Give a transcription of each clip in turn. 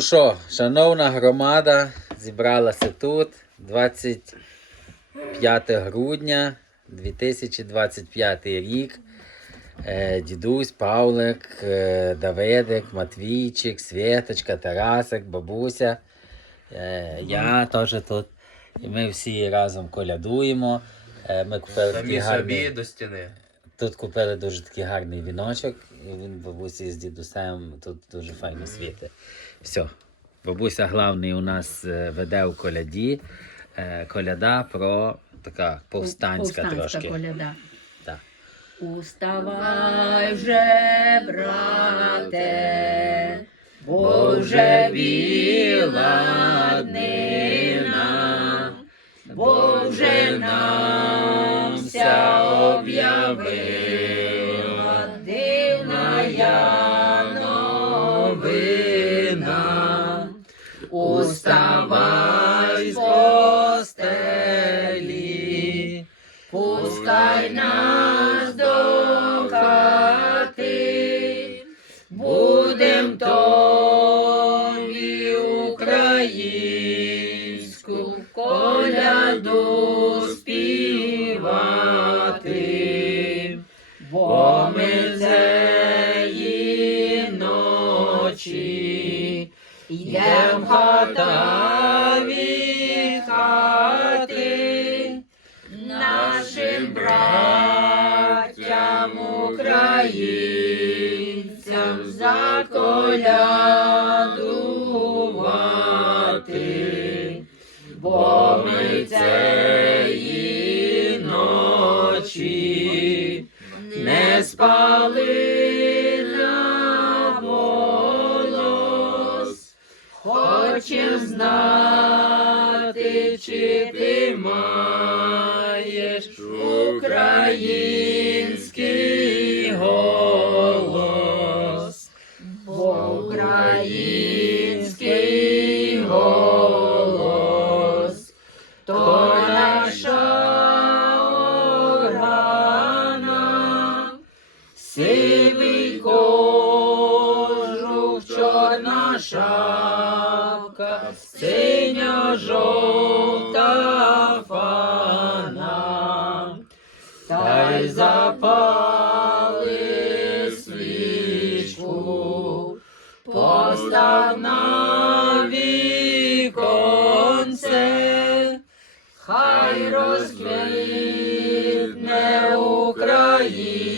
Що, шановна громада, зібралася тут 25 грудня 2025 рік. Е, Дідусь, Павлик, е, Давидик, Матвійчик, Світочка, Тарасик, бабуся. Е, Я теж тут. І ми всі разом колядуємо. Ми купили Самі собі до стіни. тут купили дуже такий гарний віночок. І він бабусі з дідусем тут дуже файно світить. Все. Бабуся главний у нас е, веде у коляді. Е, Коляда про така повстанська, трошки. коляда. Так. Уставай вже, брате, бо вже біла днина, бо вже нам вся об'явила дивна я новина. Уставай з постелі, пускай нас до хати, будем тобі йдем хата від хати нашим братям українцям заколядувати, бо ми цієї Хочем знати, чи ти маєш український голос, бо український голос, то наша органа, сивий жовта фана, та й запали свічку, постав на віконце, хай розквітне Україна,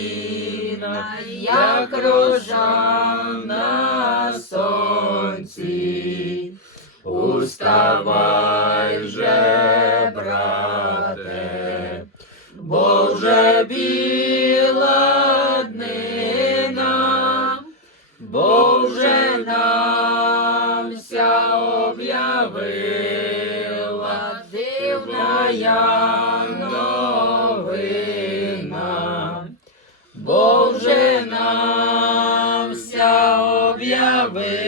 як рожа на сонці. Уставай же, брате, бо вже біла днина, бо вже нам вся об'явила дивна новина, бо нам вся об'явила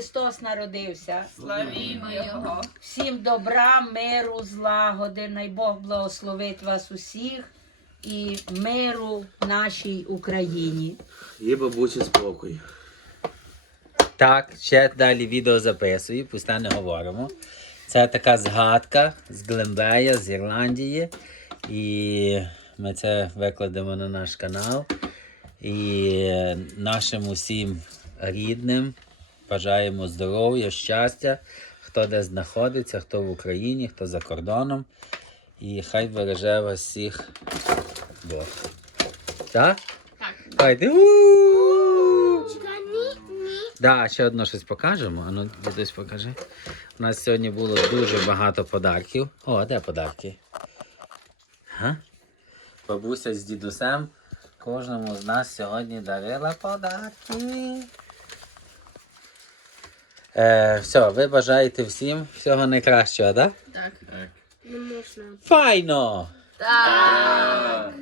Христос народився. Славімо Його. Всім добра, миру, злагоди. Най Бог благословить вас усіх і миру нашій Україні. Є бабусі спокій. Так, ще далі відео записую, пуста не говоримо. Це така згадка з Глембея, з Ірландії. І ми це викладемо на наш канал. І нашим усім рідним бажаємо здоров'я, щастя, хто де знаходиться, хто в Україні, хто за кордоном. І хай береже вас всіх Бог. Так? Так. Хайде. Да, ще одно щось покажемо. Ану, дідусь покажи. У нас сьогодні було дуже багато подарків. О, а де подарки? Га? Бабуся з дідусем кожному з нас сьогодні дарила подарки. Е, все, ви бажаєте всім всього найкращого, так? Так. Файно! Так.